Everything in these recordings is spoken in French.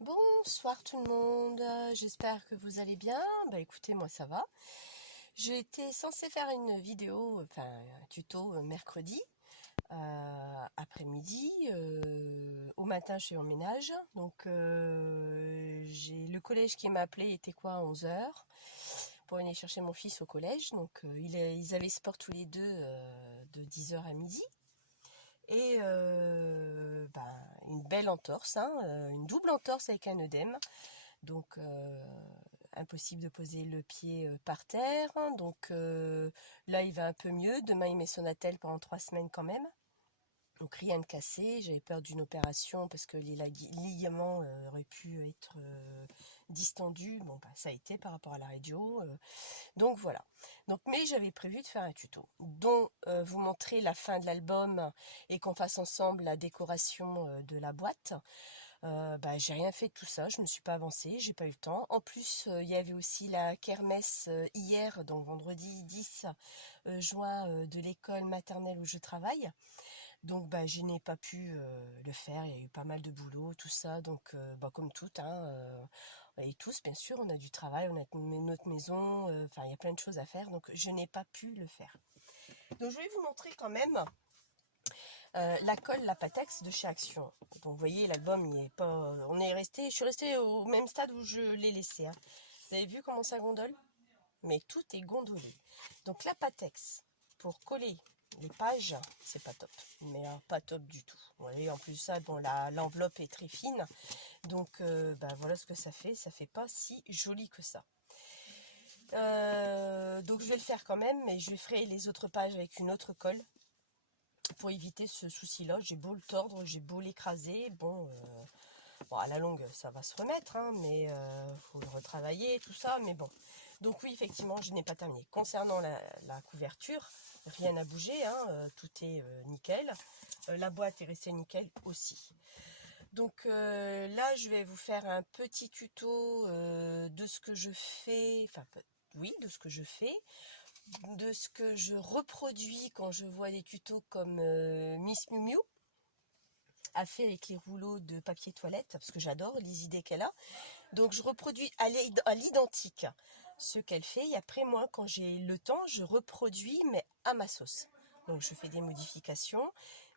Bonsoir tout le monde, j'espère que vous allez bien. Bah écoutez, moi ça va. J'étais censée faire une vidéo, enfin un tuto mercredi après-midi. Au matin je suis en ménage, donc j'ai le collège qui m'a appelé, il était quoi, à 11 heures pour venir chercher mon fils au collège. Donc ils avaient sport tous les deux de 10 heures à midi. Et une belle entorse, hein, une double entorse avec un œdème. Donc impossible de poser le pied par terre. Donc là il va un peu mieux. Demain il met son attelle pendant 3 semaines quand même. Donc rien de cassé. J'avais peur d'une opération parce que les ligaments auraient pu être distendus. Bon bah ça a été par rapport à la radio. Donc voilà. Donc mais j'avais prévu de faire un tuto dont vous montrer la fin de l'album et qu'on fasse ensemble la décoration de la boîte. J'ai rien fait de tout ça, je me suis pas avancée, j'ai pas eu le temps. En plus, il y avait aussi la kermesse hier, donc vendredi 10 juin de l'école maternelle où je travaille. Donc je n'ai pas pu le faire, il y a eu pas mal de boulot, tout ça. Donc comme toutes, hein, et tous bien sûr, on a du travail, on a notre maison, enfin il y a plein de choses à faire, donc je n'ai pas pu le faire. Donc je vais vous montrer quand même la colle, la Patex de chez Action. Donc vous voyez, l'album, il est pas. Je suis restée au même stade où je l'ai laissé, hein. Vous avez vu comment ça gondole? Mais tout est gondolé. Donc la Patex, pour coller les pages, c'est pas top. Mais pas top du tout. Vous voyez, en plus ça, bon, l'enveloppe est très fine. Donc voilà ce que ça fait. Ça fait pas si joli que ça. Donc je vais le faire quand même, mais je ferai les autres pages avec une autre colle pour éviter ce souci-là. J'ai beau le tordre, j'ai beau l'écraser, bon, à la longue ça va se remettre, hein, mais faut le retravailler, tout ça, mais bon. Donc oui, effectivement, je n'ai pas terminé. Concernant la couverture, rien n'a bougé, hein, tout est nickel. La boîte est restée nickel aussi. Donc là, je vais vous faire un petit tuto de ce que je fais, enfin oui, de ce que je fais, de ce que je reproduis quand je vois des tutos comme Miss Miu Miu a fait avec les rouleaux de papier toilette, parce que j'adore les idées qu'elle a. Donc je reproduis à l'identique ce qu'elle fait, et après moi, quand j'ai le temps, je reproduis, mais à ma sauce. Donc je fais des modifications.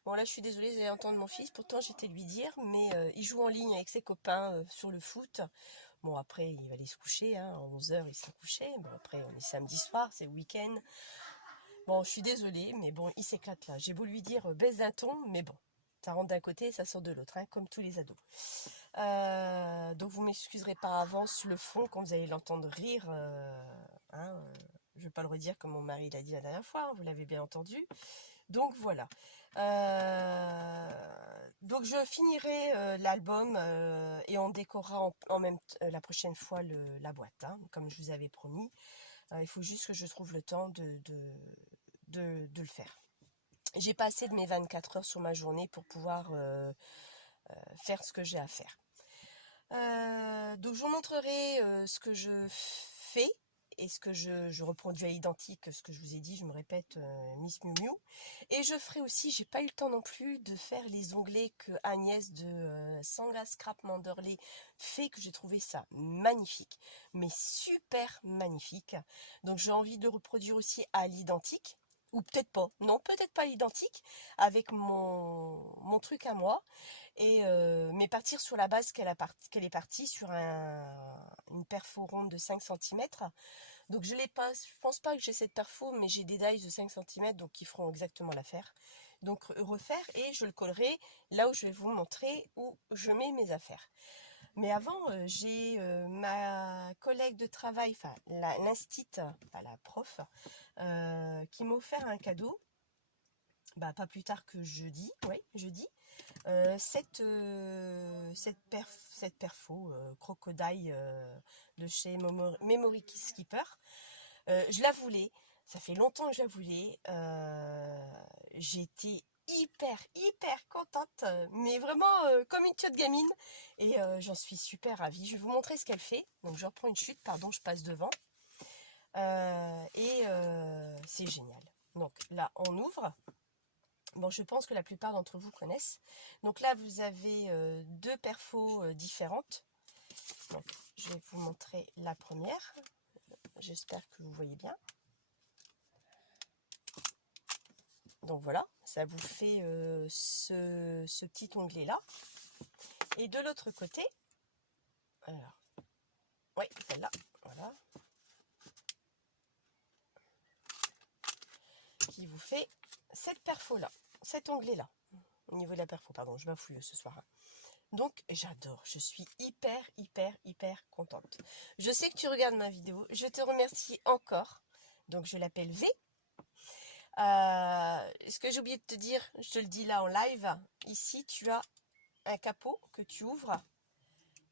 Bon là je suis désolée, vous allez entendre mon fils, pourtant j'étais lui dire, mais il joue en ligne avec ses copains sur le foot. Bon après il va aller se coucher, hein, à 11 heures il s'est couché. Bon après on est samedi soir, c'est le week-end. Bon, je suis désolée, mais bon, il s'éclate là. J'ai beau lui dire baisse d'un ton, mais bon, ça rentre d'un côté et ça sort de l'autre, hein, comme tous les ados. Donc vous m'excuserez par avance le fond quand vous allez l'entendre rire. Je ne vais pas le redire comme mon mari l'a dit la dernière fois, hein, vous l'avez bien entendu. Donc voilà. Donc je finirai l'album et on décorera en même la prochaine fois la boîte, hein, comme je vous avais promis. Il faut juste que je trouve le temps de le faire. J'ai pas assez de mes 24 heures sur ma journée pour pouvoir faire ce que j'ai à faire. Donc je vous montrerai ce que je fais et ce que je reproduis à l'identique, ce que je vous ai dit, je me répète, Miss Miu Miu. Et je ferai aussi, j'ai pas eu le temps non plus de faire les onglets que Agnès de Sangha Scrap Manderley fait, que j'ai trouvé ça magnifique, mais super magnifique. Donc j'ai envie de reproduire aussi à l'identique, ou peut-être pas, non, peut-être pas à l'identique, avec mon truc à moi. Mais partir sur la base qu'elle est partie sur une perfo ronde de 5 cm. Donc je pense pas que j'ai cette perfo, mais j'ai des dies de 5 cm donc qui feront exactement l'affaire. Donc refaire, et je le collerai là où je vais vous montrer où je mets mes affaires. Mais avant, j'ai ma collègue de travail, enfin l'instite, pas la prof, qui m'a offert un cadeau. Pas plus tard que jeudi, oui, jeudi. Cette perfo crocodile de chez Memory Skipper, je la voulais, ça fait longtemps que je la voulais. J'étais hyper contente, mais vraiment comme une petite gamine, et j'en suis super ravie. Je vais vous montrer ce qu'elle fait. Donc je reprends une chute, pardon, je passe devant. C'est génial. Donc là on ouvre. Bon, je pense que la plupart d'entre vous connaissent. Donc là, vous avez deux perfos différentes. Donc, je vais vous montrer la première. J'espère que vous voyez bien. Donc voilà, ça vous fait ce petit onglet là. Et de l'autre côté, alors, oui, celle-là, voilà, qui vous fait cette perfo là, cet onglet là, au niveau de la perfo, pardon, je m'affouille ce soir. Donc j'adore, je suis hyper contente. Je sais que tu regardes ma vidéo, je te remercie encore. Donc je l'appelle V. Ce que j'ai oublié de te dire, je te le dis là en live, ici tu as un capot que tu ouvres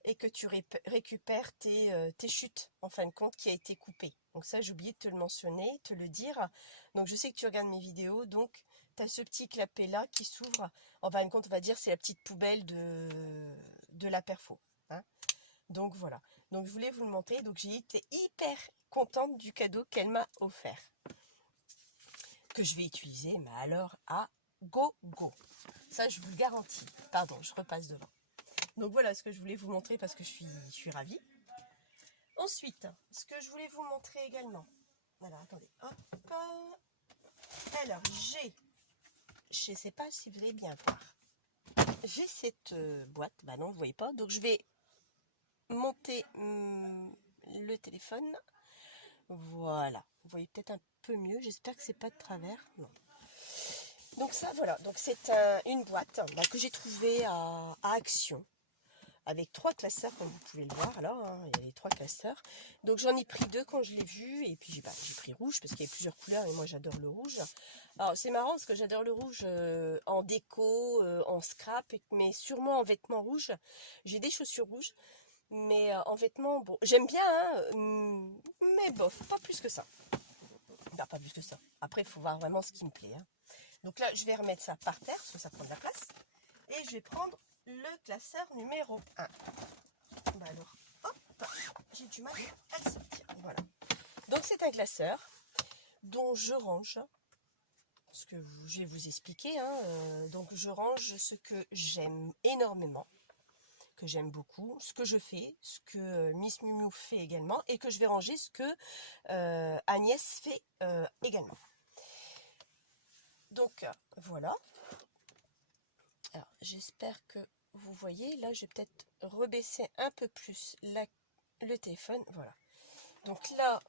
et que tu récupères tes chutes en fin de compte qui a été coupé. Donc ça j'ai oublié de te le mentionner, te le dire. Donc je sais que tu regardes mes vidéos, donc tu as ce petit clapet là qui s'ouvre. En fin de compte on va dire c'est la petite poubelle de la perfo. Hein. Donc voilà, donc je voulais vous le montrer. Donc j'ai été hyper contente du cadeau qu'elle m'a offert. Que je vais utiliser, mais alors à go. Ça je vous le garantis. Pardon, je repasse devant. Donc voilà ce que je voulais vous montrer parce que je suis ravie. Ensuite, ce que je voulais vous montrer également. Alors attendez, hop. Alors je ne sais pas si vous allez bien voir. J'ai cette boîte, bah non vous voyez pas. Donc je vais monter le téléphone. Voilà, vous voyez peut-être un peu mieux. J'espère que c'est pas de travers. Non. Donc ça voilà, donc c'est une boîte que j'ai trouvée à Action. Avec 3 classeurs comme vous pouvez le voir là, hein, il y a les 3 classeurs. Donc j'en ai pris 2 quand je l'ai vu et puis j'ai pris rouge parce qu'il y a plusieurs couleurs et moi j'adore le rouge. Alors c'est marrant parce que j'adore le rouge en déco, en scrap, mais sûrement en vêtements rouges. J'ai des chaussures rouges, mais en vêtements, bon, j'aime bien, hein, mais bof, pas plus que ça. Enfin, pas plus que ça. Après il faut voir vraiment ce qui me plaît. Hein. Donc là je vais remettre ça par terre parce que ça prend de la place. Et je vais prendre le classeur numéro 1. Bah alors, hop, j'ai du mal à le sortir. Voilà. Donc c'est un classeur dont je range ce que je vais vous expliquer. Hein, donc je range ce que j'aime énormément, que j'aime beaucoup, ce que je fais, ce que Miss Miu fait également, et que je vais ranger ce que Agnès fait également. Donc voilà. Alors j'espère que vous voyez, là je vais peut-être rebaisser un peu plus le téléphone, voilà. Donc là,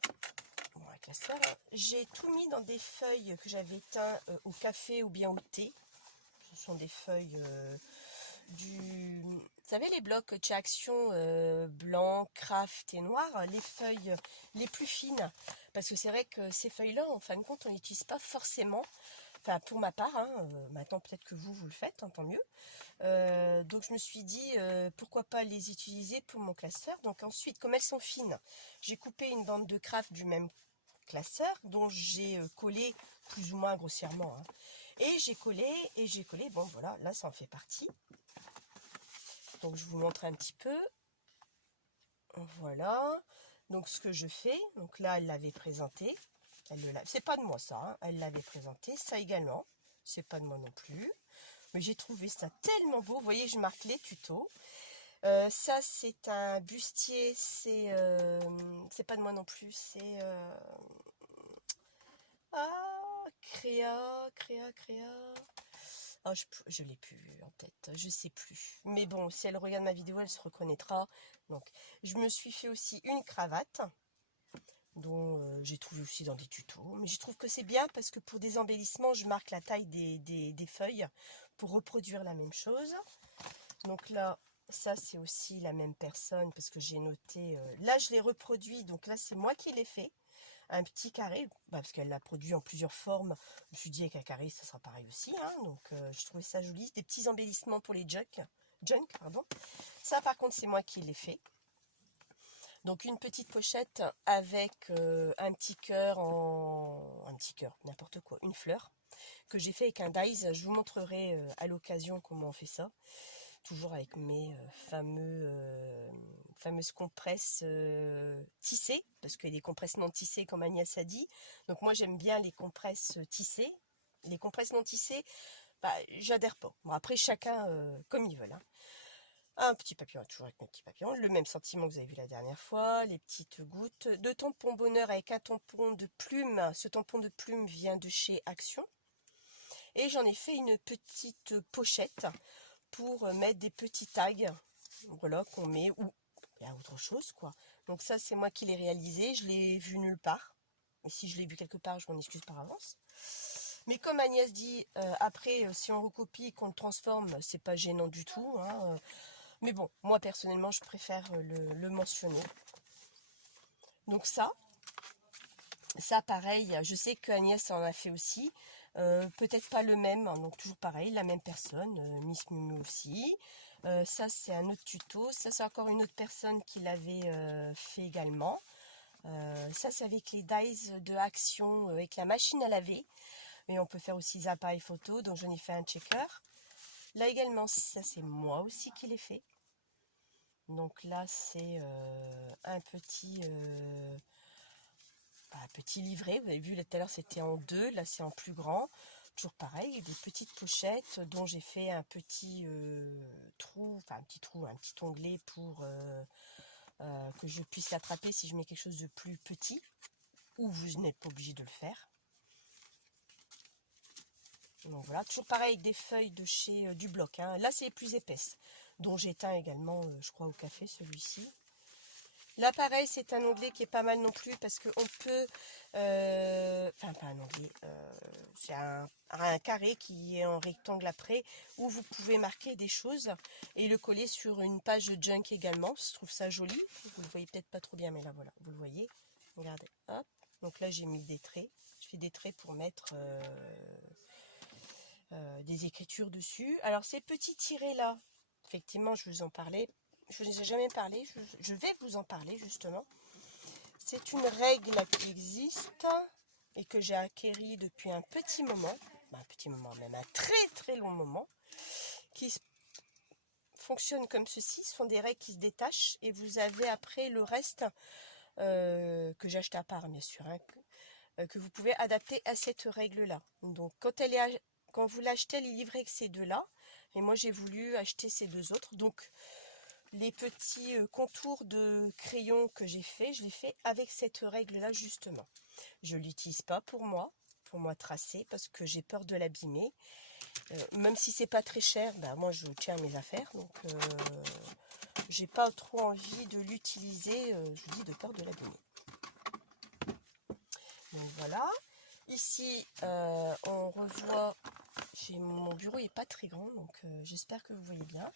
bon, un classeur, hein, j'ai tout mis dans des feuilles que j'avais teint au café ou bien au thé. Ce sont des feuilles vous savez les blocs chez Action blanc, craft et noir, les feuilles les plus fines. Parce que c'est vrai que ces feuilles-là, en fin de compte, on n'utilise pas forcément. Enfin, pour ma part, hein, maintenant peut-être que vous le faites, hein, tant mieux. Donc je me suis dit pourquoi pas les utiliser pour mon classeur. Donc ensuite, comme elles sont fines, j'ai coupé une bande de craft du même classeur dont j'ai collé plus ou moins grossièrement. Hein. Et j'ai collé, bon voilà, là ça en fait partie. Donc je vous montre un petit peu. Voilà. Donc ce que je fais, donc là elle l'avait présenté. C'est pas de moi ça, hein, elle l'avait présenté. Ça également, c'est pas de moi non plus. Mais j'ai trouvé ça tellement beau. Vous voyez, je marque les tutos. Ça, c'est un bustier. C'est pas de moi non plus. C'est Créa. Oh, je l'ai plus en tête. Je sais plus. Mais bon, si elle regarde ma vidéo, elle se reconnaîtra. Donc, je me suis fait aussi une cravate dont j'ai trouvé aussi dans des tutos. Mais je trouve que c'est bien parce que pour des embellissements, je marque la taille des feuilles pour reproduire la même chose. Donc là, ça c'est aussi la même personne parce que j'ai noté... là, je l'ai reproduit. Donc là, c'est moi qui l'ai fait. Un petit carré, parce qu'elle l'a produit en plusieurs formes. Je me suis dit avec un carré, ça sera pareil aussi. Hein, donc je trouvais ça joli. Des petits embellissements pour les junk, pardon. Ça, par contre, c'est moi qui l'ai fait. Donc une petite pochette avec un petit cœur n'importe quoi, une fleur que j'ai fait avec un dies. Je vous montrerai à l'occasion comment on fait ça. Toujours avec mes fameuses compresses tissées, parce qu'il y a des compresses non tissées comme Agnès a dit. Donc moi j'aime bien les compresses tissées. Les compresses non tissées, bah, j'adhère pas. Bon après chacun comme ils veulent. Hein. Un petit papillon, toujours avec mes petits papillons, le même sentiment que vous avez vu la dernière fois, les petites gouttes de tampon bonheur avec un tampon de plume. Ce tampon de plume vient de chez Action. Et j'en ai fait une petite pochette pour mettre des petits tags, voilà, qu'on met, ou il y a autre chose, quoi. Donc ça, c'est moi qui l'ai réalisé, je l'ai vu nulle part. Et si je l'ai vu quelque part, je m'en excuse par avance. Mais comme Agnès dit, après, si on recopie et qu'on le transforme, c'est pas gênant du tout, hein. Mais bon, moi personnellement, je préfère le mentionner. Donc ça pareil, je sais qu'Agnès en a fait aussi. Peut-être pas le même, hein, donc toujours pareil, la même personne, Miss Mumu aussi. Ça c'est un autre tuto, ça c'est encore une autre personne qui l'avait fait également. Ça c'est avec les dies de Action, avec la machine à laver. Mais on peut faire aussi des appareils photo, donc j'en ai fait un checker. Là également, ça c'est moi aussi qui l'ai fait. Donc là c'est un petit livret, vous avez vu tout à l'heure c'était en 2, là c'est en plus grand. Toujours pareil, des petites pochettes dont j'ai fait un petit trou, enfin un petit onglet pour que je puisse l'attraper si je mets quelque chose de plus petit, ou vous n'êtes pas obligé de le faire. Donc voilà, toujours pareil avec des feuilles de chez du bloc, hein. Là c'est les plus épaisses, dont j'ai teint également, je crois au café celui-ci. Là pareil c'est un onglet qui est pas mal non plus parce qu'on peut, enfin pas un onglet, c'est un carré qui est en rectangle après où vous pouvez marquer des choses et le coller sur une page de junk également. Je trouve ça joli, vous le voyez peut-être pas trop bien mais là voilà, vous le voyez, regardez, hop. Donc là j'ai mis des traits, je fais des traits pour mettre des écritures dessus. Alors ces petits tirets là, effectivement je vous en parlais. Je ne vous ai jamais parlé, je vais vous en parler justement. C'est une règle qui existe et que j'ai acquérie depuis un petit moment, même un très très long moment, qui fonctionne comme ceci. Ce sont des règles qui se détachent et vous avez après le reste que j'ai acheté à part bien sûr, hein, que vous pouvez adapter à cette règle là. Donc quand vous l'achetez, elle est livrée avec ces deux là, et moi j'ai voulu acheter ces deux autres. Donc les petits contours de crayon que j'ai fait, je les fais avec cette règle là justement. Je ne l'utilise pas pour moi tracer parce que j'ai peur de l'abîmer. Même si c'est pas très cher, ben moi je tiens à mes affaires, donc j'ai pas trop envie de l'utiliser, je vous dis, de peur de l'abîmer. Donc voilà. Ici on revoit, mon bureau n'est pas très grand, donc j'espère que vous voyez bien.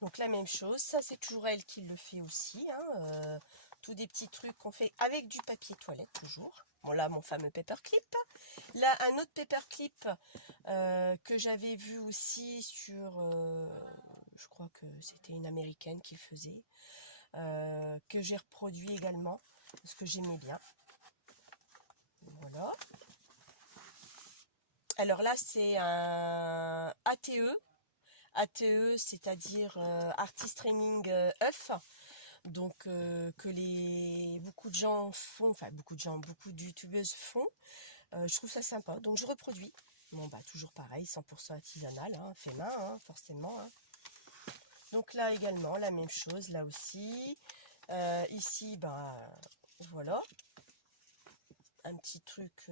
Donc la même chose, ça c'est toujours elle qui le fait aussi, hein, tous des petits trucs qu'on fait avec du papier toilette toujours. Bon là mon fameux paperclip. Là un autre paperclip que j'avais vu aussi sur, je crois que c'était une américaine qui le faisait, que j'ai reproduit également parce que j'aimais bien. Voilà. Alors là c'est un ATE. ATE, c'est-à-dire Artist Training œuf, donc que beaucoup de gens font, enfin beaucoup de youtubeuses font. Je trouve ça sympa, donc je reproduis. Bon bah toujours pareil, 100% artisanal, hein, fait main, hein, forcément. Hein. Donc là également la même chose, là aussi. Ici, bah voilà, un petit truc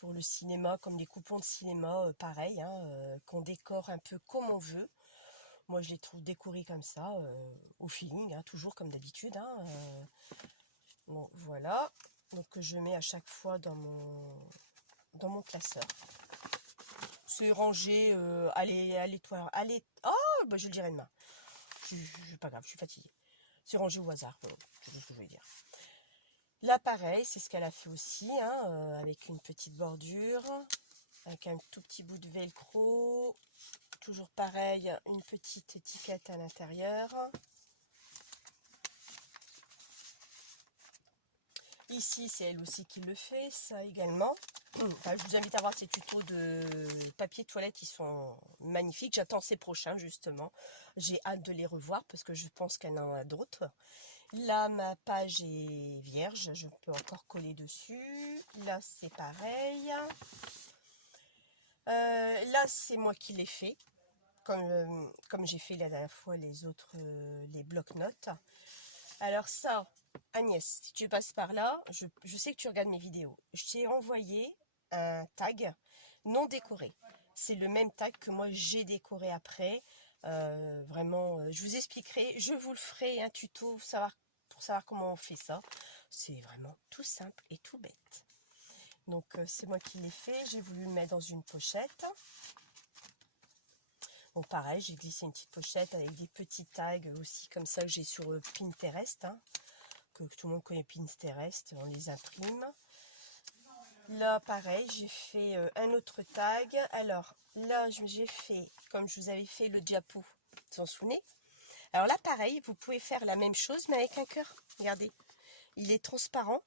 pour le cinéma, comme des coupons de cinéma, pareil, hein, qu'on décore un peu comme on veut. Moi, je les trouve décorés comme ça, au feeling, hein, toujours comme d'habitude. Hein, bon, voilà. Donc, je mets à chaque fois dans mon classeur. C'est rangé à l'étoile. Oh, bah, je le dirai demain. Pas grave, je suis fatiguée. C'est rangé au hasard, c'est tout ce que je veux dire. Là, pareil, c'est ce qu'elle a fait aussi, hein, avec une petite bordure, avec un tout petit bout de velcro. Toujours pareil, une petite étiquette à l'intérieur. Ici, c'est elle aussi qui le fait, ça également. Enfin, je vous invite à voir ces tutos de papier toilette, ils sont magnifiques. J'attends ces prochains, justement. J'ai hâte de les revoir parce que je pense qu'elle en a d'autres. Là, ma page est vierge, je peux encore coller dessus. Là, c'est pareil. Là, c'est moi qui l'ai fait. comme j'ai fait la dernière fois les autres, les blocs-notes. Alors ça, Agnès, si tu passes par là, je sais que tu regardes mes vidéos. Je t'ai envoyé un tag non décoré. C'est le même tag que moi j'ai décoré après. Vraiment, je vous expliquerai, je vous le ferai un tuto pour savoir comment on fait ça. C'est vraiment tout simple et tout bête. Donc c'est moi qui l'ai fait, j'ai voulu le mettre dans une pochette. Donc pareil, j'ai glissé une petite pochette avec des petits tags aussi comme ça que j'ai sur Pinterest. Hein, que tout le monde connaît Pinterest, on les imprime. Là pareil, j'ai fait un autre tag. Alors là j'ai fait, comme je vous avais fait le diapo, vous vous en souvenez? Alors là pareil, vous pouvez faire la même chose mais avec un cœur. Regardez, il est transparent.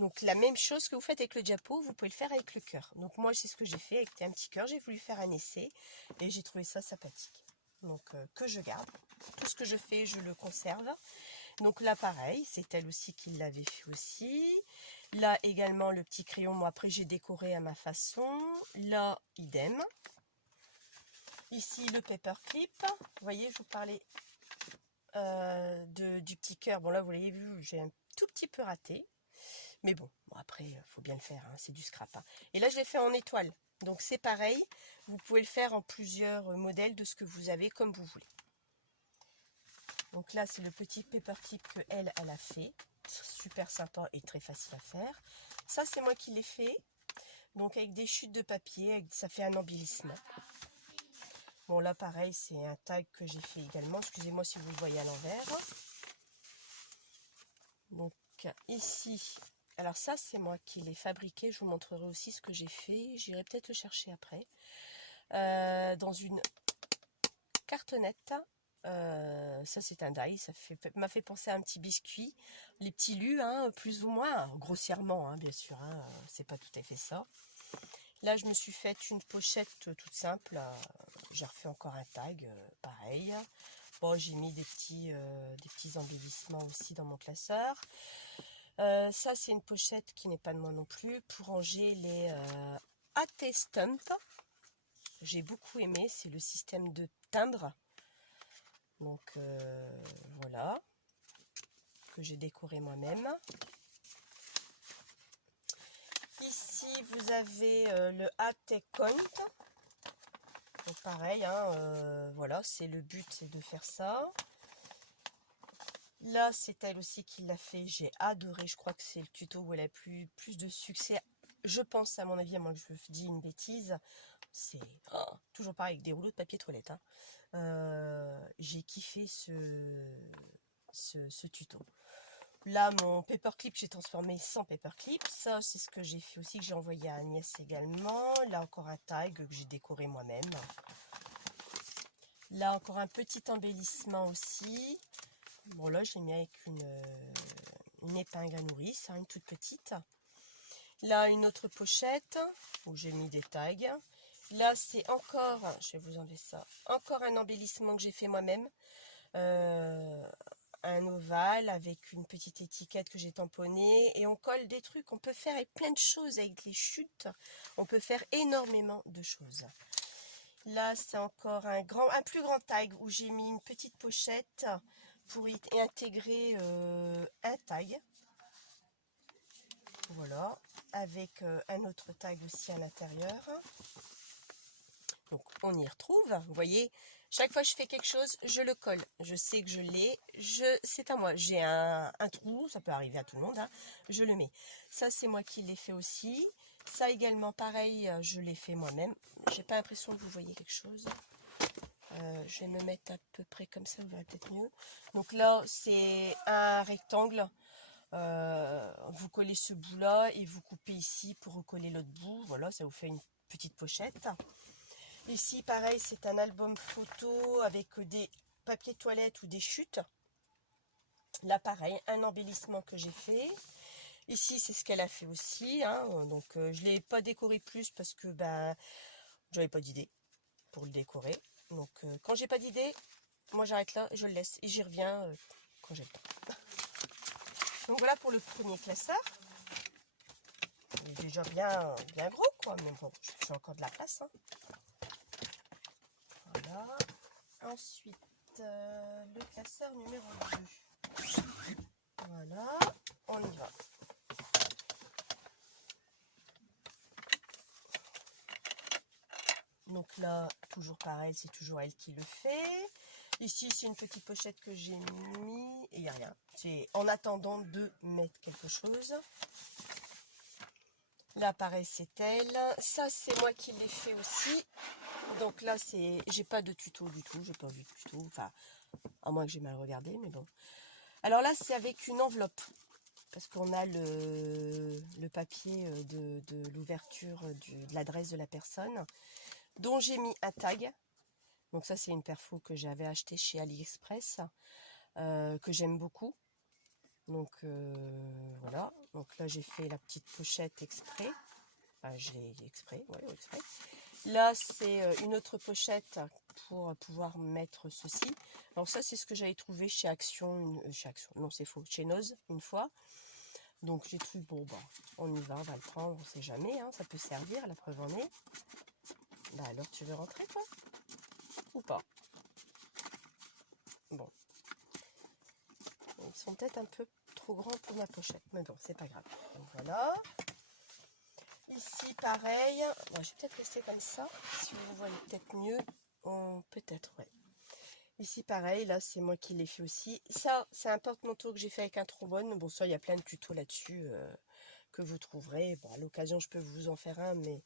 Donc la même chose que vous faites avec le diapo, vous pouvez le faire avec le cœur. Donc moi c'est ce que j'ai fait avec un petit cœur, j'ai voulu faire un essai et j'ai trouvé ça sympathique. Donc que je garde. Tout ce que je fais, je le conserve. Donc là pareil, c'est elle aussi qui l'avait fait aussi. Là également le petit crayon, moi après j'ai décoré à ma façon. Là idem. Ici le paperclip. Vous voyez, je vous parlais du petit cœur. Bon là vous l'avez vu, j'ai un tout petit peu raté. Mais bon, après, il faut bien le faire, hein, c'est du scrap. Hein. Et là, je l'ai fait en étoile. Donc, c'est pareil. Vous pouvez le faire en plusieurs modèles de ce que vous avez, comme vous voulez. Donc là, c'est le petit paperclip que elle a fait. Super sympa et très facile à faire. Ça, c'est moi qui l'ai fait. Donc, avec des chutes de papier, ça fait un embellissement. Bon, là, pareil, c'est un tag que j'ai fait également. Excusez-moi si vous le voyez à l'envers. Donc, ici... Alors ça, c'est moi qui l'ai fabriqué. Je vous montrerai aussi ce que j'ai fait. J'irai peut-être le chercher après. Dans une cartonnette. Ça, c'est un die. Ça m'a fait penser à un petit biscuit. Les petits lus, hein, plus ou moins. Grossièrement, hein, bien sûr. Hein, c'est pas tout à fait ça. Là, je me suis fait une pochette toute simple. J'ai refait encore un tag. Pareil. Bon, j'ai mis des petits embellissements aussi dans mon classeur. Ça, c'est une pochette qui n'est pas de moi non plus, pour ranger les AT Stump. J'ai beaucoup aimé, c'est le système de timbre. Donc, voilà, que j'ai décoré moi-même. Ici, vous avez le AT Count. Donc, pareil, hein, voilà, c'est le but, c'est de faire ça. Là, c'est elle aussi qui l'a fait. J'ai adoré. Je crois que c'est le tuto où elle a plus de succès. Je pense, à mon avis, à moins que je dis une bêtise. C'est toujours pareil avec des rouleaux de papier toilette. Hein. J'ai kiffé ce tuto. Là, mon paperclip, j'ai transformé sans paperclip. Ça, c'est ce que j'ai fait aussi, que j'ai envoyé à Agnès également. Là, encore un tag que j'ai décoré moi-même. Là, encore un petit embellissement aussi. Bon, là, j'ai mis avec une épingle à nourrice, hein, une toute petite. Là, une autre pochette où j'ai mis des tags. Là, c'est encore, je vais vous enlever ça, encore un embellissement que j'ai fait moi-même. Un ovale avec une petite étiquette que j'ai tamponnée. Et on colle des trucs. On peut faire avec plein de choses avec les chutes. On peut faire énormément de choses. Là, c'est encore un plus grand tag où j'ai mis une petite pochette pour y intégrer un tag. Voilà, avec un autre tag aussi à l'intérieur. Donc on y retrouve, vous voyez, chaque fois que je fais quelque chose, je le colle. Je sais que je l'ai, c'est à moi. J'ai un trou, ça peut arriver à tout le monde, hein, je le mets. Ça, c'est moi qui l'ai fait aussi. Ça également, pareil, je l'ai fait moi-même. J'ai pas l'impression que vous voyez quelque chose. Je vais me mettre à peu près comme ça, vous verrez peut-être mieux. Donc là, c'est un rectangle. Vous collez ce bout là et vous coupez ici pour recoller l'autre bout. Voilà, ça vous fait une petite pochette. Ici, pareil, c'est un album photo avec des papiers toilettes ou des chutes. Là, pareil, un embellissement que j'ai fait. Ici, c'est ce qu'elle a fait aussi. Hein. Donc, je ne l'ai pas décoré plus parce que ben, j'avais pas d'idée pour le décorer. Donc, quand j'ai pas d'idée, moi j'arrête là, je le laisse et j'y reviens quand j'ai le temps. Donc voilà pour le premier classeur. Il est déjà bien gros, quoi. Mais bon, j'ai encore de la place. Hein. Voilà. Voilà. Ensuite, le classeur numéro 2. Voilà, on y va. Donc là, toujours pareil, c'est toujours elle qui le fait. Ici, c'est une petite pochette que j'ai mis et il n'y a rien. C'est en attendant de mettre quelque chose. Là, pareil, c'est elle. Ça, c'est moi qui l'ai fait aussi. Donc là, j'ai pas de tuto du tout. J'ai pas vu de tuto. Enfin, à moins que j'ai mal regardé, mais bon. Alors là, c'est avec une enveloppe. Parce qu'on a le papier de l'ouverture de l'adresse de la personne. Dont j'ai mis un tag. Donc ça, c'est une perfo que j'avais acheté chez AliExpress. Que j'aime beaucoup. Donc voilà. Donc là, j'ai fait la petite pochette exprès. Enfin, je l'ai exprès, ouais, exprès. Là, c'est une autre pochette pour pouvoir mettre ceci. Alors ça, c'est ce que j'avais trouvé chez Action, chez Action, non c'est faux, chez Noz une fois. Donc j'ai trouvé, bon, bah, on y va, on va le prendre, on sait jamais, hein, ça peut servir, la preuve en est. Bah alors, tu veux rentrer, toi? Ou pas? Bon. Ils sont peut-être un peu trop grands pour ma pochette, mais bon, c'est pas grave. Donc voilà. Ici, pareil. Bon, je vais peut-être rester comme ça. Si vous voyez peut-être mieux. Peut-être, ouais. Ici, pareil. Là, c'est moi qui l'ai fait aussi. Ça, c'est un porte-manteau que j'ai fait avec un trombone. Bon, ça, il y a plein de tutos là-dessus que vous trouverez. Bon, à l'occasion, je peux vous en faire un, mais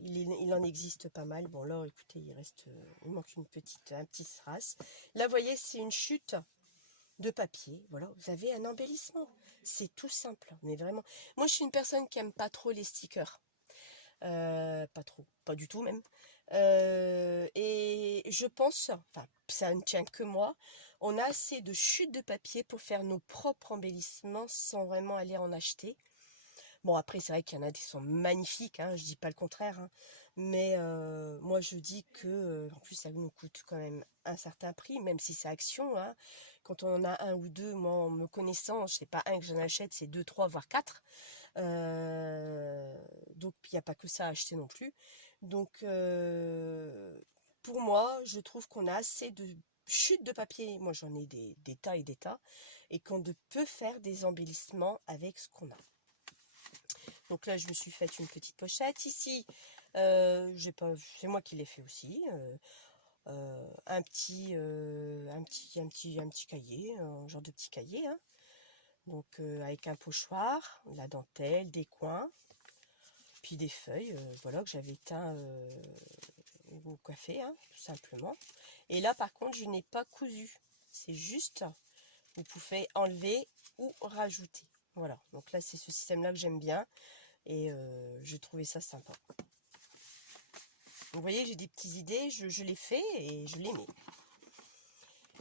il en existe pas mal. Bon, là, écoutez, il manque un petit strass. Là, vous voyez, c'est une chute de papier. Voilà, vous avez un embellissement. C'est tout simple, mais vraiment. Moi, je suis une personne qui aime pas trop les stickers. Pas trop, pas du tout même. Et je pense, enfin, ça ne tient que moi, on a assez de chutes de papier pour faire nos propres embellissements sans vraiment aller en acheter. Bon, après, c'est vrai qu'il y en a qui sont magnifiques, hein, je dis pas le contraire, hein, mais moi, je dis que, en plus, ça nous coûte quand même un certain prix, même si c'est Action, hein. Quand on en a un ou deux, moi, en me connaissant, je sais pas un que j'en achète, c'est 2, 3, voire 4. Donc, il n'y a pas que ça à acheter non plus. Donc, pour moi, je trouve qu'on a assez de chutes de papier. Moi, j'en ai des tas et des tas. Et qu'on peut faire des embellissements avec ce qu'on a. Donc là, je me suis fait une petite pochette. Ici, c'est moi qui l'ai fait aussi. Un petit cahier, un genre de petit cahier. Hein. Donc avec un pochoir, la dentelle, des coins, puis des feuilles, voilà, que j'avais teint au café, hein, tout simplement. Et là, par contre, je n'ai pas cousu. C'est juste, vous pouvez enlever ou rajouter. Voilà, donc là, c'est ce système-là que j'aime bien. Et je trouvais ça sympa. Vous voyez, j'ai des petites idées, je les fais et je les mets.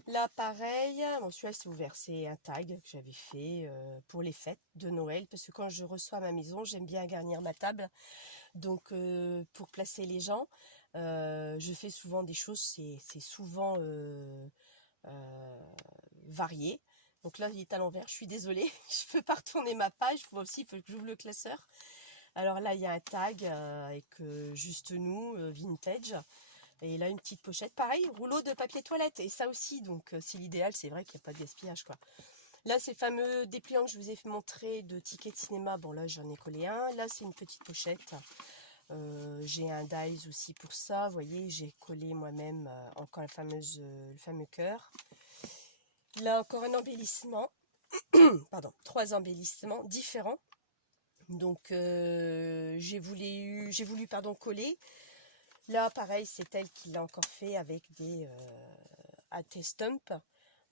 Là, pareil, bon, celui-là, c'est ouvert. C'est un tag que j'avais fait pour les fêtes de Noël. Parce que quand je reçois à ma maison, j'aime bien garnir ma table. Donc, pour placer les gens, je fais souvent des choses, c'est souvent varié. Donc là, il est à l'envers, je suis désolée. Je ne peux pas retourner ma page. Moi aussi, il faut que j'ouvre le classeur. Alors là, il y a un tag avec juste nous, vintage. Et là, une petite pochette. Pareil, rouleau de papier toilette. Et ça aussi, donc c'est l'idéal. C'est vrai qu'il n'y a pas de gaspillage, quoi. Là, ces fameux dépliants que je vous ai montré de tickets de cinéma. Bon, là, j'en ai collé un. Là, c'est une petite pochette. J'ai un dies aussi pour ça. Vous voyez, j'ai collé moi-même encore le fameux cœur. Là, encore un embellissement. Pardon, 3 embellissements différents. Donc j'ai voulu coller. Là pareil, c'est elle qui l'a encore fait avec des Attestump.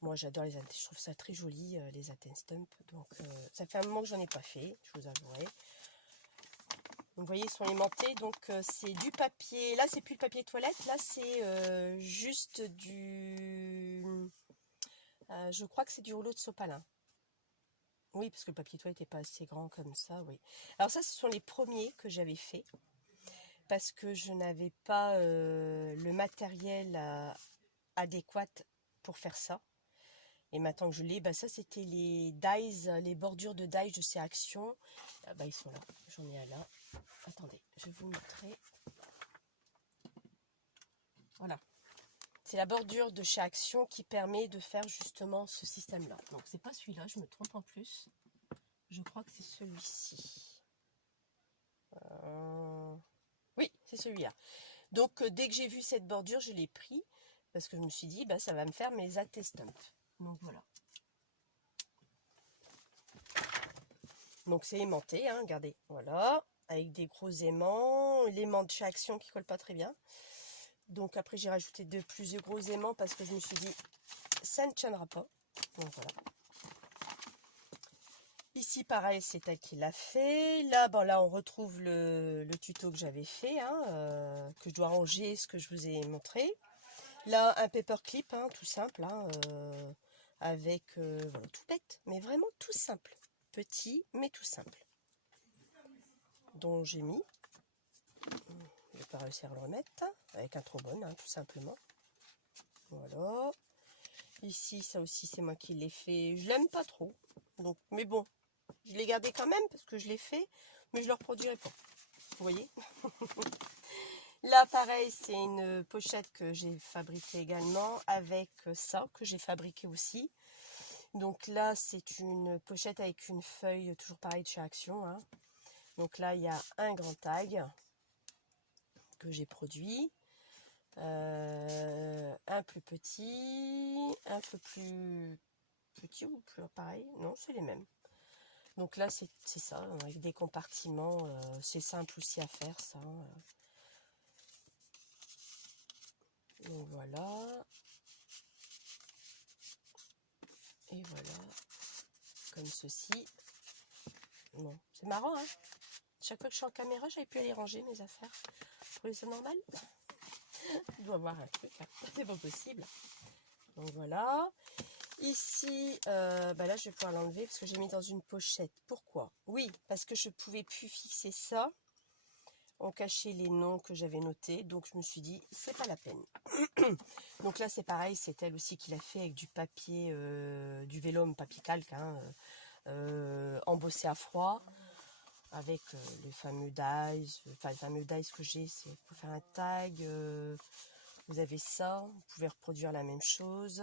Moi j'adore les Attestump, je trouve ça très joli les Attestump. Donc ça fait un moment que j'en ai pas fait, je vous avouerai. Vous voyez, ils sont aimantés, donc c'est du papier. Là c'est plus le papier toilette, là c'est juste du je crois que c'est du rouleau de sopalin. Oui, parce que le papier toilette n'est pas assez grand comme ça, oui. Alors ça, ce sont les premiers que j'avais fait. Parce que je n'avais pas le matériel adéquat pour faire ça. Et maintenant que je l'ai, bah ça c'était les dies, les bordures de dies de ces Actions. Ah bah ils sont là, j'en ai un là. Attendez, je vais vous montrer. Voilà. C'est la bordure de chez Action qui permet de faire justement ce système-là. Donc c'est pas celui-là, je me trompe en plus. Je crois que c'est celui-ci. Oui, c'est celui-là. Donc dès que j'ai vu cette bordure, je l'ai pris parce que je me suis dit, bah, ça va me faire mes attestants. Donc voilà. Donc c'est aimanté, hein, regardez, voilà, avec des gros aimants, l'aimant de chez Action qui colle pas très bien. Donc après j'ai rajouté de plus de gros aimants parce que je me suis dit, ça ne tiendra pas. Donc voilà. Ici pareil, c'est elle qui l'a fait. Là, bon, là on retrouve le tuto que j'avais fait, hein, que je dois ranger, ce que je vous ai montré. Là, un paperclip, hein, tout simple, hein, avec, voilà, tout bête, mais vraiment tout simple. Petit, mais tout simple. Dont j'ai mis. Je vais pas réussir à le remettre. Avec un trombone, hein, tout simplement. Voilà. Ici, ça aussi, c'est moi qui l'ai fait. Je l'aime pas trop. Donc, mais bon, je l'ai gardé quand même parce que je l'ai fait, mais je ne le reproduirai pas. Vous voyez. Là, pareil, c'est une pochette que j'ai fabriquée également avec ça, que j'ai fabriqué aussi. Donc là, c'est une pochette avec une feuille, toujours pareil de chez Action. Hein. Donc là, il y a un grand tag que j'ai produit. Un plus petit, un peu plus petit ou plus pareil. Non, c'est les mêmes. Donc là, c'est ça, avec des compartiments. C'est simple aussi à faire, ça. Donc voilà. Et voilà. Comme ceci. Bon, c'est marrant, hein. Chaque fois que je suis en caméra, j'avais pu aller ranger mes affaires. Vous trouvez ça normal? Il doit y avoir un truc, hein. C'est pas possible. Donc voilà. Ici, bah là, je vais pouvoir l'enlever parce que j'ai mis dans une pochette. Pourquoi? Oui, parce que je pouvais plus fixer ça. On cachait les noms que j'avais notés. Donc, je me suis dit, c'est pas la peine. Donc là, c'est pareil. C'est elle aussi qui l'a fait avec du papier, du vélum papier calque, hein, embossé à froid. Avec le fameux dies. Enfin, le fameux dies que j'ai, c'est pour faire un tag. Vous avez ça. Vous pouvez reproduire la même chose.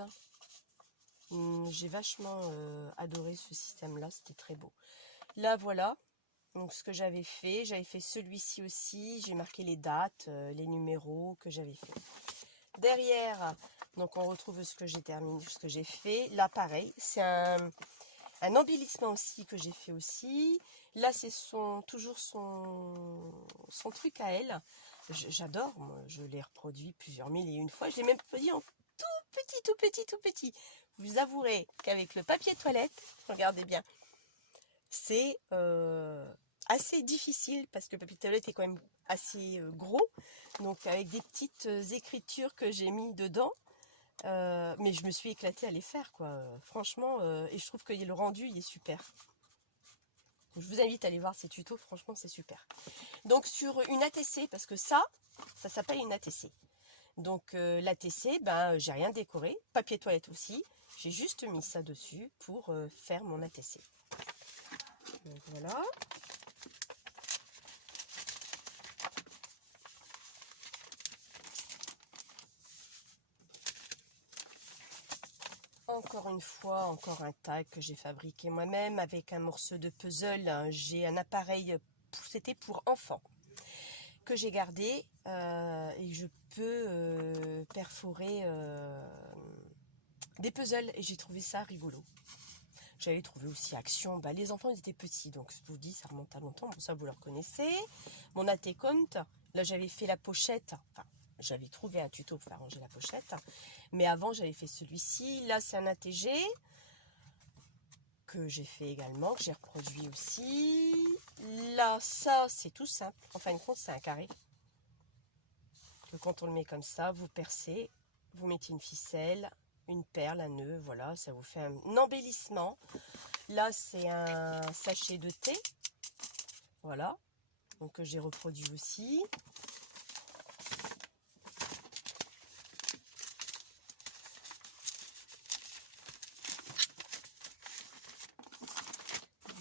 J'ai vachement adoré ce système-là, c'était très beau. Là, voilà, donc ce que j'avais fait celui-ci aussi, j'ai marqué les dates, les numéros que j'avais fait. Derrière, donc on retrouve ce que j'ai terminé, ce que j'ai fait. Là, pareil, c'est un embellissement aussi que j'ai fait aussi. Là, c'est toujours son truc à elle. J'adore, moi, je l'ai reproduit plusieurs mille et une fois. Je l'ai même produit en tout petit, tout petit, tout petit. Vous avouerez qu'avec le papier toilette, regardez bien, c'est assez difficile parce que le papier toilette est quand même assez gros. Donc avec des petites écritures que j'ai mis dedans. Mais je me suis éclatée à les faire, quoi. Franchement, et je trouve que le rendu, il est super. Donc, je vous invite à aller voir ces tutos, franchement, c'est super. Donc sur une ATC, parce que ça s'appelle une ATC. Donc l'ATC, ben, j'ai rien décoré. Papier toilette aussi. J'ai juste mis ça dessus pour faire mon ATC. Donc voilà. Encore une fois, encore un tag que j'ai fabriqué moi-même avec un morceau de puzzle. J'ai un appareil, c'était pour enfants, que j'ai gardé et je peux perforer des puzzles et j'ai trouvé ça rigolo. J'avais trouvé aussi Action. Bah, les enfants, ils étaient petits, donc je vous dis, ça remonte à longtemps. Bon, ça, vous le reconnaissez. Mon AT-compte, là, j'avais fait la pochette. Enfin, j'avais trouvé un tuto pour faire ranger la pochette. Mais avant, j'avais fait celui-ci. Là, c'est un ATG que j'ai fait également, que j'ai reproduit aussi. Là, ça, c'est tout simple. En fin de compte, c'est un carré. Que quand on le met comme ça, vous percez, vous mettez une ficelle, une perle, un nœud, voilà, ça vous fait un embellissement. Là, c'est un sachet de thé, voilà, donc que j'ai reproduit aussi.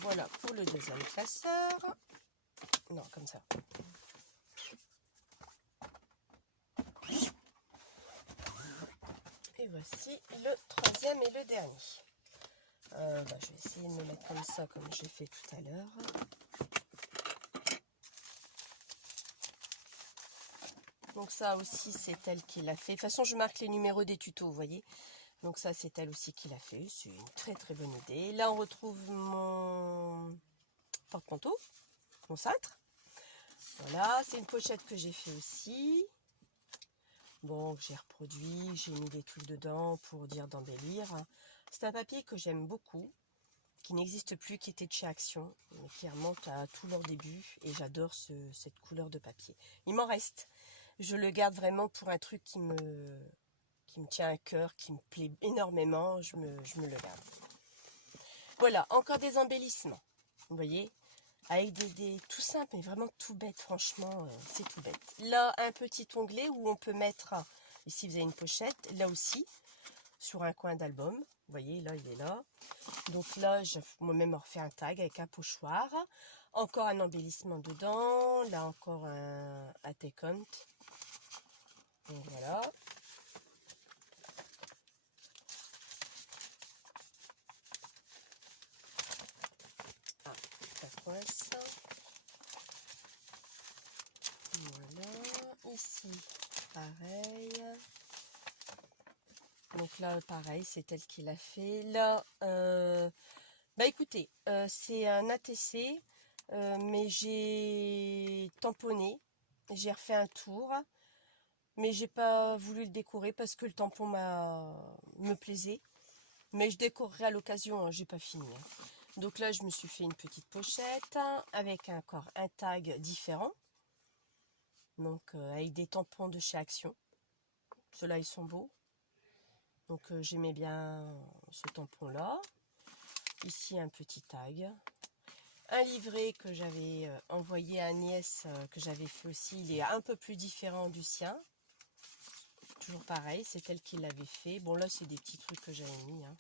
Voilà pour le deuxième classeur. Non, comme ça. voici le troisième et le dernier. Je vais essayer de me mettre comme ça, comme j'ai fait tout à l'heure. Donc ça aussi, c'est elle qui l'a fait. De toute façon, je marque les numéros des tutos, vous voyez. Donc ça, c'est elle aussi qui l'a fait. C'est une très très bonne idée. Là, on retrouve mon porte-manteau, mon cintre. Voilà, c'est une pochette que j'ai fait aussi. Bon, j'ai reproduit, j'ai mis des trucs dedans pour dire d'embellir. C'est un papier que j'aime beaucoup, qui n'existe plus, qui était de chez Action, mais qui remonte à tout leur début. Et j'adore cette couleur de papier. Il m'en reste. Je le garde vraiment pour un truc qui me tient à cœur, qui me plaît énormément. Je me le garde. Voilà, encore des embellissements. Vous voyez, avec des tout simple, mais vraiment tout bête, franchement, c'est tout bête. Là, un petit onglet où on peut mettre, ici vous avez une pochette, là aussi, sur un coin d'album. Vous voyez, là, il est là. Donc là, j'ai moi-même refait un tag avec un pochoir. Encore un embellissement dedans. Là, encore un take on. Donc voilà. Ah, ça coince. Voilà. Ici, pareil. Donc là, pareil, c'est elle qui l'a fait. Là, écoutez, c'est un ATC, mais j'ai tamponné. J'ai refait un tour, mais j'ai pas voulu le décorer parce que le tampon me plaisait. Mais je décorerai à l'occasion, hein, j'ai pas fini. Hein. Donc là, je me suis fait une petite pochette avec encore un tag différent. Donc avec des tampons de chez Action. Ceux-là, ils sont beaux. Donc j'aimais bien ce tampon là. Ici un petit tag. Un livret que j'avais envoyé à Agnès, que j'avais fait aussi. Il est un peu plus différent du sien. Toujours pareil, c'est elle qui l'avait fait. Bon là c'est des petits trucs que j'avais mis. Hein,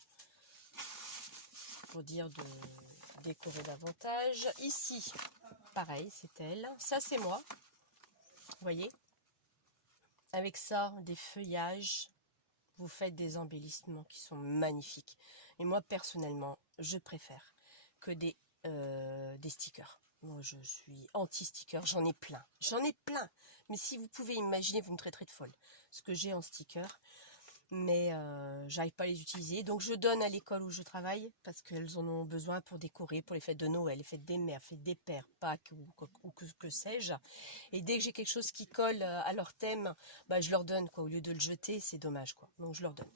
pour dire de décorer davantage. Ici, pareil, c'est elle. Ça c'est moi. Vous voyez. Avec ça, des feuillages. Vous faites des embellissements qui sont magnifiques. Et moi, personnellement, je préfère que des stickers. Moi, je suis anti-sticker. J'en ai plein. J'en ai plein. Mais si vous pouvez imaginer, vous me traiterez de folle. Ce que j'ai en stickers. Mais j'arrive pas à les utiliser. Donc, je donne à l'école où je travaille parce qu'elles en ont besoin pour décorer, pour les fêtes de Noël, les fêtes des mères, fêtes des pères, Pâques ou que sais-je. Et dès que j'ai quelque chose qui colle à leur thème, je leur donne, quoi. Au lieu de le jeter, c'est dommage, quoi. Donc, je leur donne.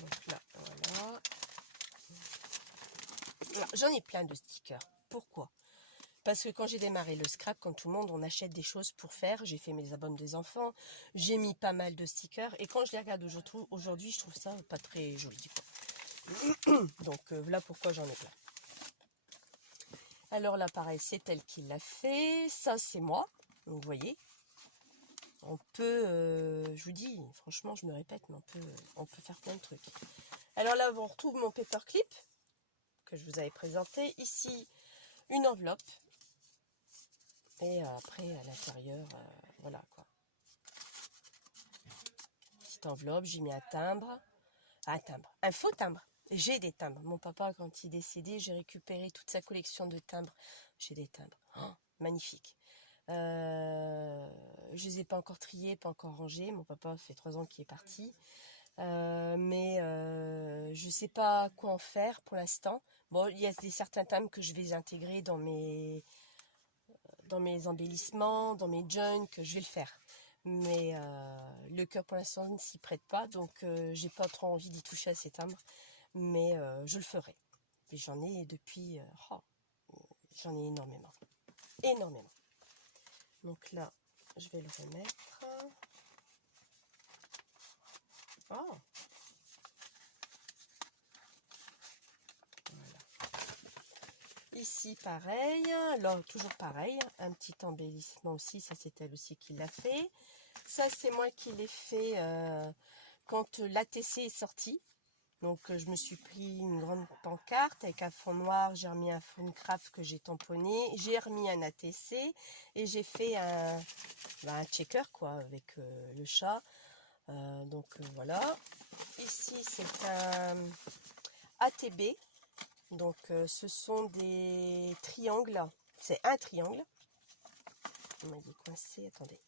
Donc là, voilà. J'en ai plein de stickers. Pourquoi ? Parce que quand j'ai démarré le scrap, comme tout le monde, on achète des choses pour faire. J'ai fait mes albums des enfants. J'ai mis pas mal de stickers. Et quand je les regarde aujourd'hui, je trouve ça pas très joli. Donc voilà pourquoi j'en ai plein. Alors là, pareil, c'est elle qui l'a fait. Ça, c'est moi. Donc vous voyez. On peut, je vous dis, franchement, je me répète, mais on peut faire plein de trucs. Alors là, on retrouve mon paperclip que je vous avais présenté. Ici, une enveloppe. Et après, à l'intérieur, voilà quoi. Petite enveloppe, j'ai mis un timbre. Un faux timbre. J'ai des timbres. Mon papa, quand il est décédé, j'ai récupéré toute sa collection de timbres. J'ai des timbres. Oh, magnifiques. Je les ai pas encore triés, pas encore rangés. Mon papa, ça fait 3 ans qu'il est parti. Mais je sais pas quoi en faire pour l'instant. Bon, il y a certains timbres que je vais intégrer dans mes embellissements, dans mes junk, je vais le faire. Mais le cœur pour l'instant ne s'y prête pas, donc j'ai pas trop envie d'y toucher à ces timbres. Mais je le ferai. Et j'en ai depuis... j'en ai énormément. Énormément. Donc là, je vais le remettre. Oh. Voilà. Ici, pareil. Là, toujours pareil. Un petit embellissement aussi. Ça, c'est elle aussi qui l'a fait. Ça, c'est moi qui l'ai fait quand l'ATC est sorti. Donc je me suis pris une grande pancarte avec un fond noir, j'ai remis un fond craft que j'ai tamponné, j'ai remis un ATC et j'ai fait un checker quoi avec le chat. Voilà. Ici c'est un ATB, donc ce sont des triangles, c'est un triangle. On m'a dit coincé, attendez.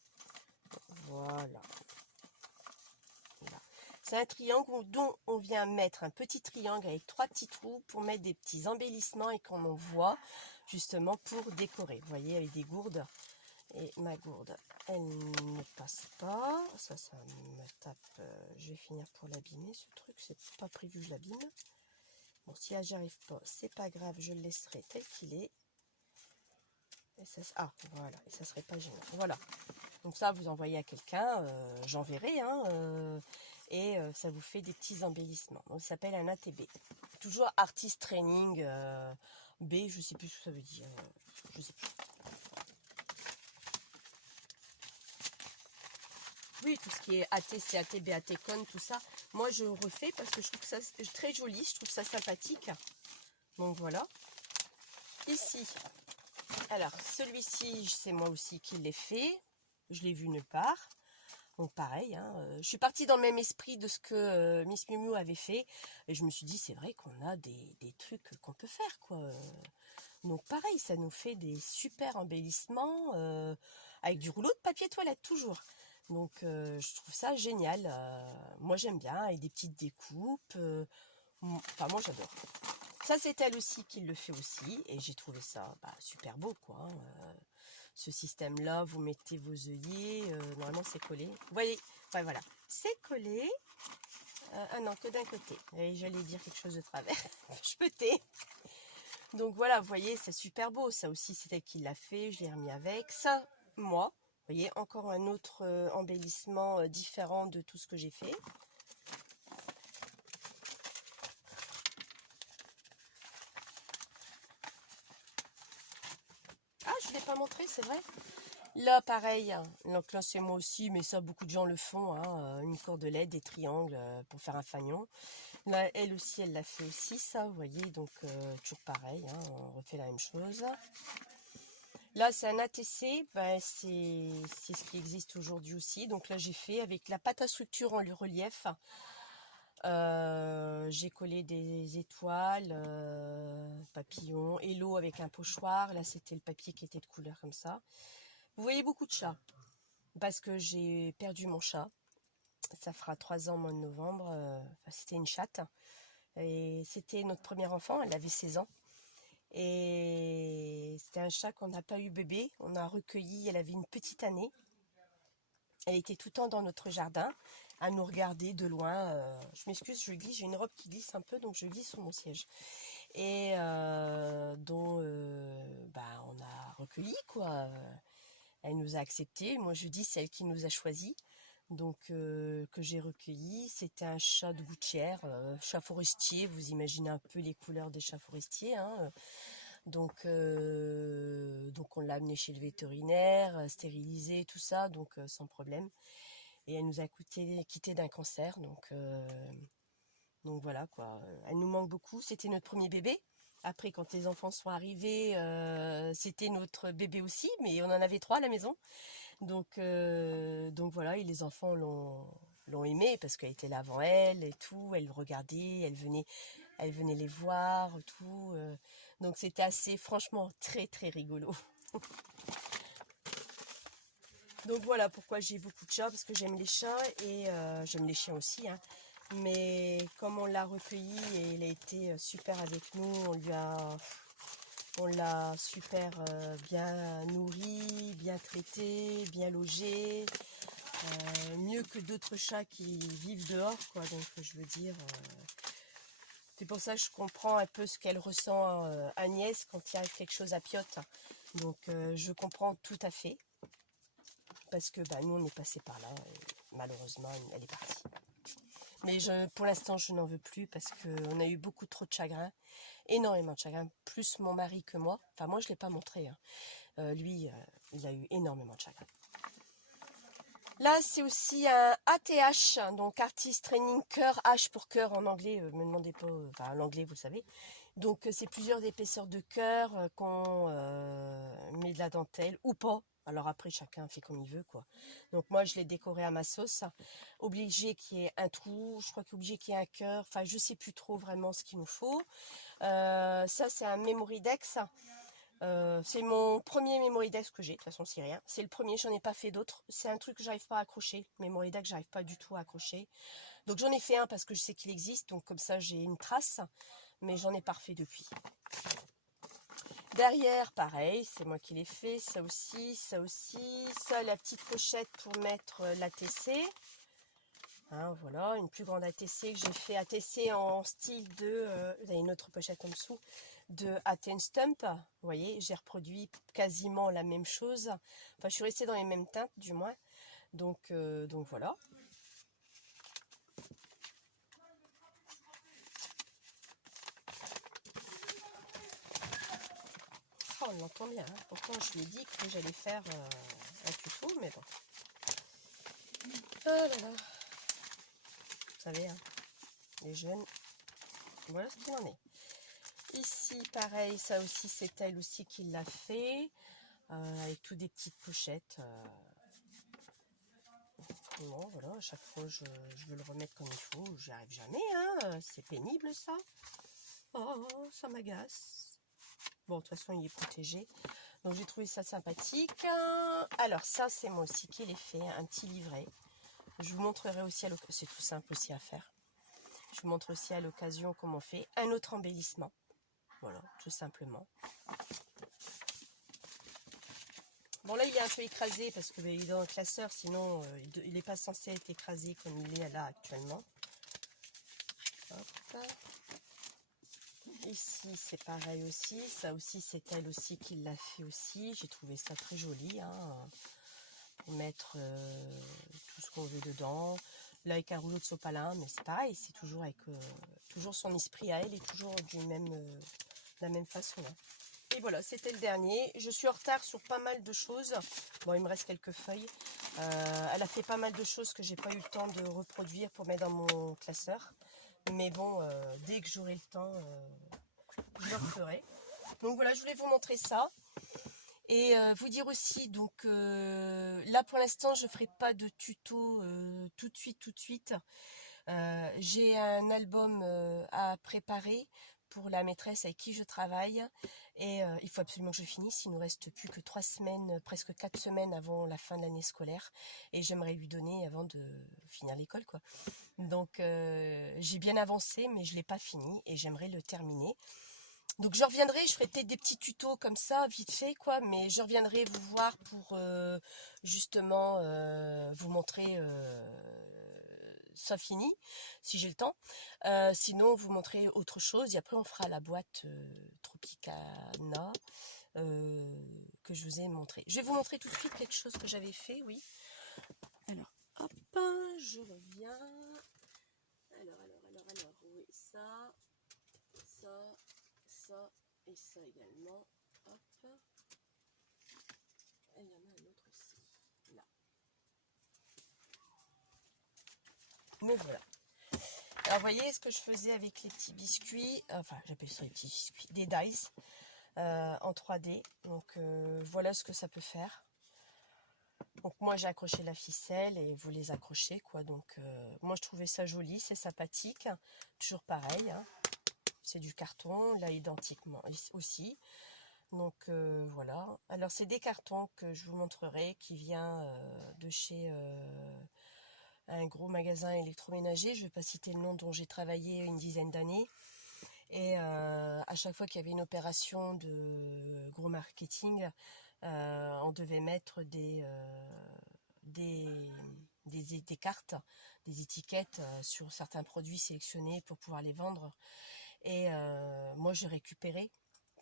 Voilà. C'est un triangle dont on vient mettre un petit triangle avec 3 petits trous pour mettre des petits embellissements et qu'on en voit justement pour décorer. Vous voyez, avec des gourdes. Et ma gourde, elle ne passe pas. Ça me tape. Je vais finir pour l'abîmer, ce truc. C'est pas prévu que je l'abîme. Bon, si j'y arrive pas, c'est pas grave. Je le laisserai tel qu'il est. Et ça, voilà. Et ça serait pas gênant. Voilà. Donc ça, vous envoyez à quelqu'un. J'enverrai, hein. Et ça vous fait des petits embellissements. Donc ça s'appelle un ATB. Toujours Artist Training B, je sais plus ce que ça veut dire. Je sais plus. Oui, tout ce qui est ATC, ATB, ATCON, tout ça. Moi, je refais parce que je trouve que ça très joli, je trouve ça sympathique. Donc voilà. Ici, alors celui-ci, c'est moi aussi qui l'ai fait. Je l'ai vu nulle part. Donc pareil, hein, je suis partie dans le même esprit de ce que Miss Miu Miu avait fait. Et je me suis dit, c'est vrai qu'on a des trucs qu'on peut faire, quoi. Donc pareil, ça nous fait des super embellissements avec du rouleau de papier toilette, toujours. Donc je trouve ça génial. Moi j'aime bien, avec des petites découpes. Enfin moi j'adore. Ça c'est elle aussi qui le fait aussi. Et j'ai trouvé ça super beau, quoi. Ce système là, vous mettez vos œillets, normalement c'est collé, vous voyez, ouais, voilà, c'est collé, ah non, que d'un côté, et j'allais dire quelque chose de travers, je petais, donc voilà, vous voyez, c'est super beau, ça aussi c'est elle qui l'a fait, je l'ai remis avec, ça, moi, vous voyez, encore un autre embellissement différent de tout ce que j'ai fait. Ah, je ne l'ai pas montré, c'est vrai. Là, pareil, donc là c'est moi aussi, mais ça beaucoup de gens le font, hein, une cordelette, des triangles pour faire un fanion. Là, elle aussi, elle l'a fait aussi, ça, vous voyez, donc toujours pareil, hein, on refait la même chose. Là, c'est un ATC, c'est ce qui existe aujourd'hui aussi. Donc là, j'ai fait avec la pâte à structure en relief. J'ai collé des étoiles, papillons, hello avec un pochoir. Là, c'était le papier qui était de couleur comme ça. Vous voyez beaucoup de chats, parce que j'ai perdu mon chat. Ça fera 3 ans au mois de novembre. C'était une chatte. Et c'était notre premier enfant, elle avait 16 ans. Et c'était un chat qu'on n'a pas eu bébé. On a recueilli, elle avait une petite année. Elle était tout le temps dans notre jardin, à nous regarder de loin. Je m'excuse, je glisse, j'ai une robe qui glisse un peu, donc je glisse sur mon siège. Et dont on a recueilli, quoi. Elle nous a acceptés. Moi, je dis, c'est elle qui nous a choisis. Donc, que j'ai recueilli. C'était un chat de gouttière, chat forestier. Vous imaginez un peu les couleurs des chats forestiers, hein. Donc on l'a amené chez le vétérinaire, stérilisé, tout ça, donc sans problème. Et elle nous a quitté d'un cancer, donc voilà, quoi. Elle nous manque beaucoup. C'était notre premier bébé. Après, quand les enfants sont arrivés, c'était notre bébé aussi, mais on en avait 3 à la maison. Donc voilà, et les enfants l'ont aimée parce qu'elle était là avant elle et tout. Elle regardait, elle venait les voir, tout. Donc c'était assez, franchement, très très rigolo. Donc voilà pourquoi j'ai beaucoup de chats, parce que j'aime les chats et j'aime les chiens aussi, hein. Mais comme on l'a recueilli et il a été super avec nous, on l'a super bien nourri, bien traité, bien logé, mieux que d'autres chats qui vivent dehors, quoi. Donc je veux dire, c'est pour ça que je comprends un peu ce qu'elle ressent, Agnès, quand il arrive quelque chose à Piotte. Donc je comprends tout à fait, parce que nous on est passé par là, et malheureusement elle est partie. Mais pour l'instant je n'en veux plus, parce qu'on a eu beaucoup trop de chagrin, énormément de chagrin, plus mon mari que moi. Enfin moi je ne l'ai pas montré, hein. Lui il a eu énormément de chagrin. Là, c'est aussi un ATH, donc Artist Training Cœur, H pour cœur en anglais, me demandez pas, enfin l'anglais vous le savez. Donc c'est plusieurs épaisseurs de cœur qu'on met de la dentelle ou pas. Alors après chacun fait comme il veut quoi. Donc moi je l'ai décoré à ma sauce. Obligé qu'il y ait un trou, je crois qu'obligé qu'il y ait un cœur. Enfin je sais plus trop vraiment ce qu'il nous faut. Ça c'est un Memory Dex. C'est mon premier Memory Dex que j'ai, de toute façon c'est rien. C'est le premier, j'en ai pas fait d'autres. C'est un truc que j'arrive pas à accrocher. Memory Dex, j'arrive pas du tout à accrocher. Donc j'en ai fait un parce que je sais qu'il existe, donc comme ça j'ai une trace. Mais j'en ai pas refait depuis. Derrière, pareil, c'est moi qui l'ai fait. Ça aussi, ça aussi. Ça, la petite pochette pour mettre l'ATC. Hein, voilà, une plus grande ATC que j'ai fait ATC en style de... il y a une autre pochette en dessous de Athens Stump. Vous voyez, j'ai reproduit quasiment la même chose. Enfin, je suis restée dans les mêmes teintes, du moins. Donc voilà. Oh, on l'entend bien. Hein. Pourtant, je lui ai dit que j'allais faire un tuto, mais bon. Oh là là. Vous savez, hein, les jeunes, voilà ce qu'il en est. Ici, pareil, ça aussi, c'est elle aussi qui l'a fait. Avec toutes des petites pochettes. Bon, voilà, à chaque fois, je veux le remettre comme il faut. J'y arrive jamais, hein. C'est pénible, ça. Oh, ça m'agace. Bon, de toute façon, il est protégé. Donc, j'ai trouvé ça sympathique. Alors, ça, c'est moi aussi qui l'ai fait. Un petit livret. Je vous montrerai aussi à l'occasion. C'est tout simple aussi à faire. Je vous montre aussi à l'occasion comment on fait un autre embellissement. Voilà, tout simplement. Bon, là, il est un peu écrasé parce qu'il est dans le classeur. Sinon, il n'est pas censé être écrasé comme il est là actuellement. Hop. Ici, c'est pareil aussi. Ça aussi, c'est elle aussi qui l'a fait aussi. J'ai trouvé ça très joli. Hein, pour mettre tout ce qu'on veut dedans. Là, avec un rouleau de sopalin. Mais c'est pareil, c'est toujours avec toujours son esprit à elle et toujours de la même façon. Hein. Et voilà, c'était le dernier. Je suis en retard sur pas mal de choses. Bon, il me reste quelques feuilles. Elle a fait pas mal de choses que j'ai pas eu le temps de reproduire pour mettre dans mon classeur. Mais bon, dès que j'aurai le temps, je le referai. Donc voilà, je voulais vous montrer ça. Et vous dire aussi, donc là pour l'instant, je ne ferai pas de tuto tout de suite. J'ai un album à préparer pour la maîtresse avec qui je travaille et il faut absolument que je finisse. Il nous reste plus que 3 semaines, presque 4 semaines avant la fin de l'année scolaire et j'aimerais lui donner avant de finir l'école quoi. Donc j'ai bien avancé mais je l'ai pas fini et j'aimerais le terminer. Donc je reviendrai, je ferai peut-être des petits tutos comme ça, vite fait quoi, mais je reviendrai vous voir pour justement vous montrer ça fini, si j'ai le temps. Sinon, vous montrer autre chose et après on fera la boîte Tropicana que je vous ai montré. Je vais vous montrer tout de suite quelque chose que j'avais fait, oui. Alors, hop, je reviens. Alors, oui, ça et ça également. Hop. Et il y en a un autre ici. Là. Mais voilà. Alors, vous voyez ce que je faisais avec les petits biscuits. Enfin, j'appelle ça les petits biscuits. Des dice en 3D. Donc, voilà ce que ça peut faire. Donc, moi, j'ai accroché la ficelle et vous les accrochez, quoi. Donc, moi, je trouvais ça joli. C'est sympathique. Toujours pareil. Hein. C'est du carton. Là, identiquement aussi. Donc voilà, alors c'est des cartons que je vous montrerai qui vient de chez un gros magasin électroménager, je ne vais pas citer le nom, dont j'ai travaillé une dizaine d'années et à chaque fois qu'il y avait une opération de gros marketing, on devait mettre des cartes, des étiquettes sur certains produits sélectionnés pour pouvoir les vendre et moi j'ai récupéré.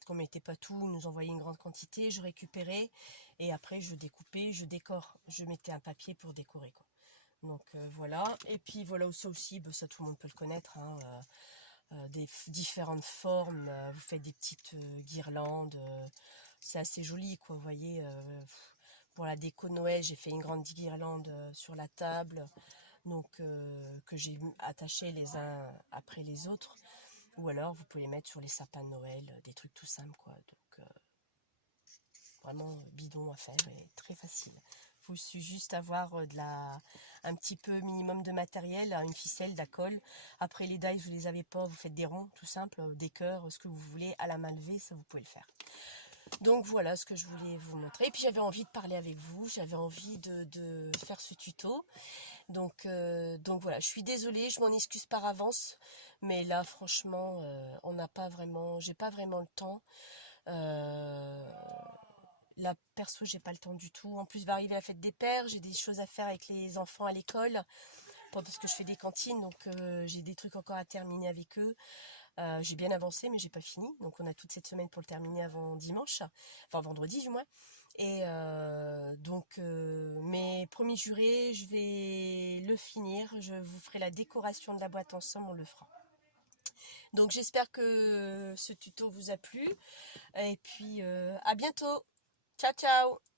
Comme n'était pas tout, ils nous envoyaient une grande quantité, je récupérais et après je découpais, je décore, je mettais un papier pour décorer quoi. Donc voilà, et puis voilà ça aussi, ça tout le monde peut le connaître, hein, des différentes formes, vous faites des petites guirlandes, c'est assez joli quoi, vous voyez, pour la déco de Noël, j'ai fait une grande guirlande sur la table, donc que j'ai attaché les uns après les autres. Ou alors vous pouvez les mettre sur les sapins de Noël, des trucs tout simples quoi. Donc vraiment bidon à faire et très facile. Il faut juste avoir un petit peu minimum de matériel, une ficelle, de la colle. Après les dies, vous les avez pas, vous faites des ronds tout simples, des cœurs, ce que vous voulez, à la main levée, ça vous pouvez le faire. Donc voilà ce que je voulais vous montrer. Et puis j'avais envie de parler avec vous, j'avais envie de faire ce tuto. Donc voilà, je suis désolée, je m'en excuse par avance. Mais là franchement, on n'a pas vraiment, j'ai pas vraiment le temps. Là, perso, j'ai pas le temps du tout. En plus, va arriver la fête des pères. J'ai des choses à faire avec les enfants à l'école. Pas parce que je fais des cantines, donc j'ai des trucs encore à terminer avec eux. J'ai bien avancé, mais j'ai pas fini. Donc, on a toute cette semaine pour le terminer avant dimanche. Enfin, vendredi, du moins. Et mais promis juré, je vais le finir. Je vous ferai la décoration de la boîte ensemble, on le fera. Donc, j'espère que ce tuto vous a plu. Et puis, à bientôt. Ciao, ciao!